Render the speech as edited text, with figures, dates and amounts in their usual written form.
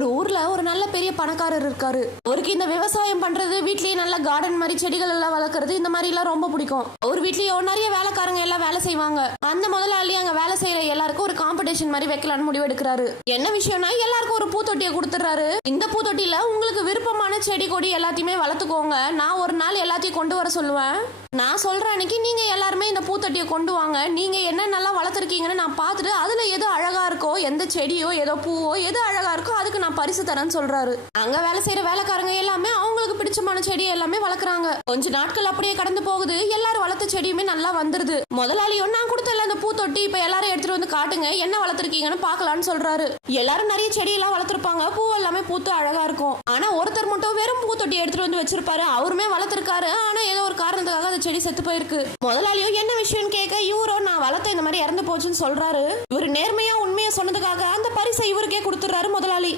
ஒரு ஊர்ல ஒரு நல்ல பெரிய பணக்காரர் இருக்காரு. அவருக்கு இந்த விவசாயம் பண்றது, வீட்லயே நல்ல கார்டன் மாதிரி செடிகள் எல்லாம் வளர்க்கறது, இந்த மாதிரி எல்லாம் ரொம்ப பிடிக்கும். ஒரு வீட்லயே நிறைய வேலைக்காரங்க எல்லாம் வேலை செய்வாங்க. அந்த முதலாளி அங்க வேலை செய்யற எல்லாருக்கும் ஒரு காம்படிஷன் மாதிரி வைக்கலாம்னு முடிவு எடுக்கிறாரு. என்ன விஷயம்னா, எல்லாருக்கும் ஒரு பூத்தொட்டியை கொடுத்துறாரு. இந்த பூத்தொட்டியில உங்களுக்கு விருப்பமான செடி கொடி எல்லாத்தையுமே வளர்த்துக்கோங்க. நான் ஒரு நாள் எல்லாத்தையும் கொண்டு வர சொல்லுவேன். நான் சொல்ற அன்னைக்கு நீங்க எல்லாருமே இந்த பூத்தொட்டியை கொண்டு வாங்க. நீங்க என்ன நல்லா வளர்த்துருக்கீங்கன்னு நான் பார்த்துட்டு அதுல எது அழகா இருக்கோ, எந்த செடியோ ஏதோ பூவோ எது அழகா இருக்கோ அதுக்கு நான் பரிசு தரேன்னு சொல்றாரு. அங்க வேலை செய்யற வேலைக்காரங்க எல்லாமே அவங்களுக்கு பிடிச்சமான செடி எல்லாமே வளர்க்குறாங்க. கொஞ்ச நாட்கள் அப்படியே கடந்து போகுது. எல்லாரும் வளர்த்த செடியுமே நல்லா வந்துருது. முதலாளியும் நான் கொடுத்த அந்த பூத்தொட்டி இப்ப எல்லாரும் எடுத்துட்டு வந்து காட்டுங்க, என்ன வளர்த்துருக்கீங்கன்னு பாக்கலாம்னு சொல்றாரு. எல்லாரும் நிறைய செடி எல்லாம் வளர்த்துருப்பாங்க. பூ எல்லாமே பூத்து அழகா இருக்கும். ஆனா ஒருத்தர் மட்டும் வெறும் பூத்தொட்டி எடுத்துட்டு வந்து வச்சிருப்பாரு. அவருமே வளர்த்திருக்காரு. ஆனா ஏதோ ஒரு காரணத்துக்காக அந்த செடி செத்து போயிருக்கு. முதலாளியோ என்ன விஷயம் கேட்க, இவரோ நான் வளர்த்த இந்த மாதிரி இறந்து போச்சுன்னு சொல்றாரு. இவரு நேர்மையா உண்மையா சொன்னதுக்காக அந்த பரிசை இவருக்கே கொடுத்துறாரு முதலாளி.